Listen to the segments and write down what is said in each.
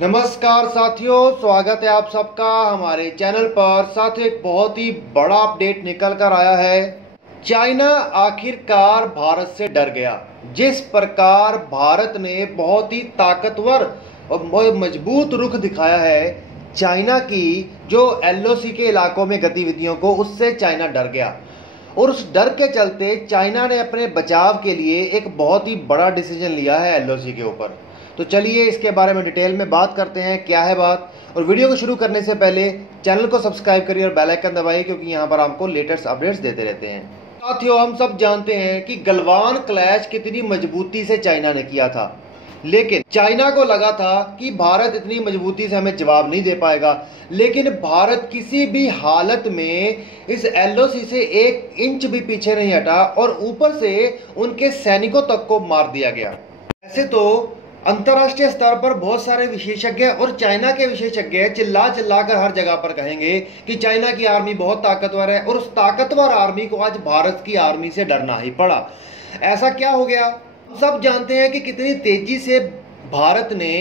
नमस्कार साथियों, स्वागत है आप सबका हमारे चैनल पर। साथियों, एक बहुत ही बड़ा अपडेट निकल कर आया है। चाइना आखिरकार भारत से डर गया। जिस प्रकार भारत ने बहुत ही ताकतवर और मजबूत रुख दिखाया है चाइना की जो एलओसी के इलाकों में गतिविधियों को, उससे चाइना डर गया। और उस डर के चलते चाइना ने अपने बचाव के लिए एक बहुत ही बड़ा डिसीजन लिया है एलओसी के ऊपर। तो चलिए इसके बारे में डिटेल में बात करते हैं, क्या है बात। और वीडियो को शुरू करने से पहले चैनल को सब्सक्राइब करिए और बेल आइकन दबाइए, क्योंकि यहाँ पर आपको लेटेस्ट अपडेट्स देते रहते हैं। साथियों, हम सब जानते हैं कि गलवान क्लैश कितनी मजबूती से चाइना ने किया था, लेकिन चाइना को लगा था कि भारत इतनी मजबूती से हमें जवाब नहीं दे पाएगा। लेकिन भारत किसी भी हालत में इस एलओसी से 1 इंच भी पीछे नहीं हटा और ऊपर से उनके सैनिकों तक को मार दिया गया। ऐसे तो अंतर्राष्ट्रीय स्तर पर बहुत सारे विशेषज्ञ और चाइना के विशेषज्ञ चिल्ला चिल्ला कर हर जगह पर कहेंगे कि चाइना की आर्मी बहुत ताकतवर है, और उस ताकतवर आर्मी को आज भारत की आर्मी से डरना ही पड़ा। ऐसा क्या हो गया? सब जानते हैं कि कितनी तेजी से भारत ने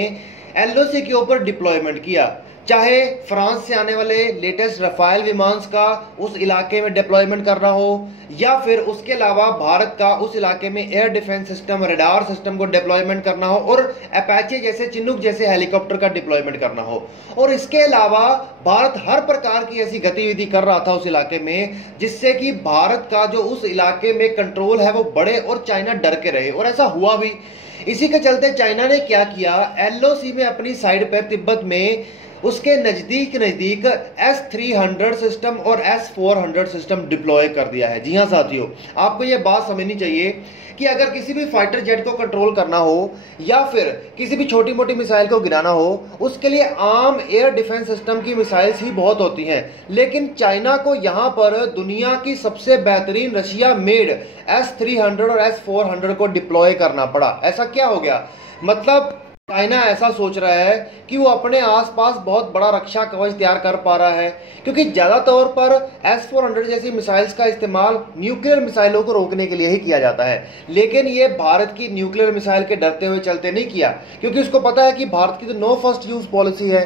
एलओसी के ऊपर डिप्लॉयमेंट किया। चाहे फ्रांस से आने वाले लेटेस्ट रफाल विमान का उस इलाके में डिप्लॉयमेंट करना हो, या फिर उसके अलावा भारत का उस इलाके में air defence system, radar system को डिप्लॉयमेंट करना हो, और अपाचे जैसे, चिनूक जैसे हेलीकॉप्टर का डिप्लॉयमेंट करना हो। और इसके अलावा भारत हर प्रकार की ऐसी गतिविधि कर रहा था उस इलाके में, जिससे कि भारत का जो उस इलाके में कंट्रोल है वो बढ़े और चाइना डर के रहे। और ऐसा हुआ भी। इसी के चलते चाइना ने क्या किया, एलओसी में अपनी साइड पर तिब्बत में उसके नजदीक S-300 सिस्टम और S-400 सिस्टम डिप्लॉय कर दिया है। जी हां साथियों, आपको यह बात समझनी चाहिए कि अगर किसी भी फाइटर जेट को कंट्रोल करना हो या फिर किसी भी छोटी मोटी मिसाइल को गिराना हो, उसके लिए आम एयर डिफेंस सिस्टम की मिसाइल्स ही बहुत होती हैं। लेकिन चाइना को यहां पर दुनिया की सबसे बेहतरीन रशिया मेड S-300 और S-400 को डिप्लॉय करना पड़ा। ऐसा क्या हो गया? मतलब चाइना ऐसा सोच रहा है कि वो अपने आसपास बहुत बड़ा रक्षा कवच तैयार कर पा रहा है, क्योंकि ज्यादातर पर S-400 जैसी मिसाइल्स का इस्तेमाल न्यूक्लियर मिसाइलों को रोकने के लिए ही किया जाता है। लेकिन ये भारत की न्यूक्लियर मिसाइल के डरते हुए चलते नहीं किया, क्योंकि उसको पता है कि भारत की तो नो फर्स्ट यूज पॉलिसी है।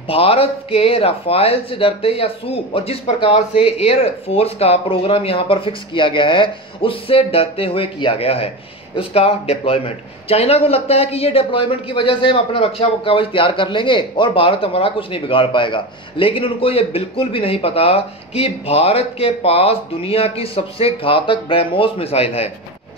भारत के राफेल से डरते या सू और जिस प्रकार से एयर फोर्स का प्रोग्राम यहां पर फिक्स किया गया है, उससे डरते हुए किया गया है उसका डिप्लॉयमेंट। चाइना को लगता है कि ये डिप्लॉयमेंट की वजह से हम अपना रक्षा कवच तैयार कर लेंगे और भारत हमारा कुछ नहीं बिगाड़ पाएगा। लेकिन उनको ये बिल्कुल भी नहीं पता कि भारत के पास दुनिया की सबसे घातक ब्रह्मोस मिसाइल है।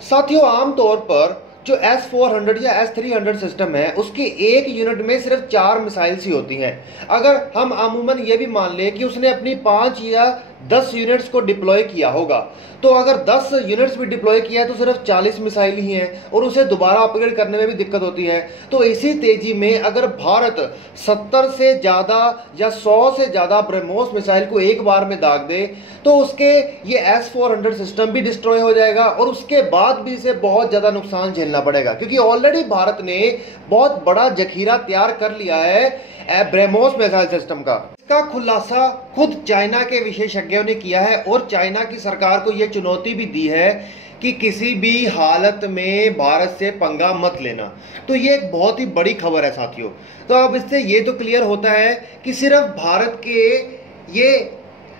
साथियों, आमतौर पर जो S-400 या S-300 सिस्टम है, उसकी एक यूनिट में सिर्फ 4 मिसाइल्स ही होती हैं। अगर हम अमूमन ये भी मान ले कि उसने अपनी 5 या 10 यूनिट्स को डिप्लॉय किया होगा, तो अगर 10 यूनिट्स भी डिप्लॉय किया है तो सिर्फ 40 मिसाइल ही हैं, और उसे दोबारा अपग्रेड करने में भी दिक्कत होती है। तो इसी तेजी में अगर भारत 70 से ज्यादा या 100 से ज्यादा ब्रह्मोस मिसाइल को एक बार में दाग दे, तो उसके ये S-400 सिस्टम भी डिस्ट्रॉय हो जाएगा, और उसके बाद भी इसे बहुत ज्यादा नुकसान झेलना पड़ेगा, क्योंकि ऑलरेडी भारत ने बहुत बड़ा जखीरा तैयार कर लिया है ब्रह्मोस मिसाइल सिस्टम का। इसका खुलासा खुद चाइना के विशेषज्ञों ने किया है, और चाइना की सरकार को यह चुनौती भी दी है कि किसी भी हालत में भारत से पंगा मत लेना। तो ये एक बहुत ही बड़ी खबर है साथियों। तो अब इससे ये तो क्लियर होता है कि सिर्फ भारत के ये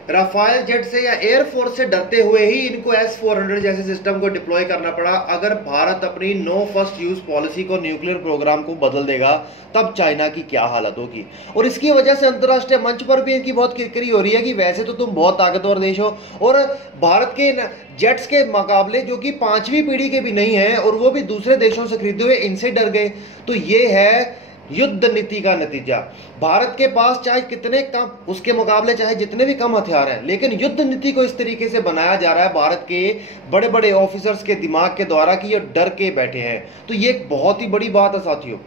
राफेल जेट से या एयरफोर्स से डरते हुए ही इनको S-400 जैसे सिस्टम को डिप्लॉय करना पड़ा। अगर भारत अपनी नो फर्स्ट यूज पॉलिसी को, न्यूक्लियर प्रोग्राम को बदल देगा, तब चाइना की क्या हालत होगी। और इसकी वजह से अंतर्राष्ट्रीय मंच पर भी इनकी बहुत किरकिरी हो रही है कि वैसे तो तुम बहुत ताकतवर देश हो, और भारत के जेट्स के मुकाबले जो कि 5वीं पीढ़ी के भी नहीं है, और वो भी दूसरे देशों से खरीदे हुए, इनसे डर गए। तो ये है युद्ध नीति का नतीजा। भारत के पास चाहे कितने कम, उसके मुकाबले चाहे जितने भी कम हथियार हैं, लेकिन युद्ध नीति को इस तरीके से बनाया जा रहा है भारत के बड़े बड़े ऑफिसर्स के दिमाग के द्वारा कि ये डर के बैठे हैं। तो ये एक बहुत ही बड़ी बात है साथियों।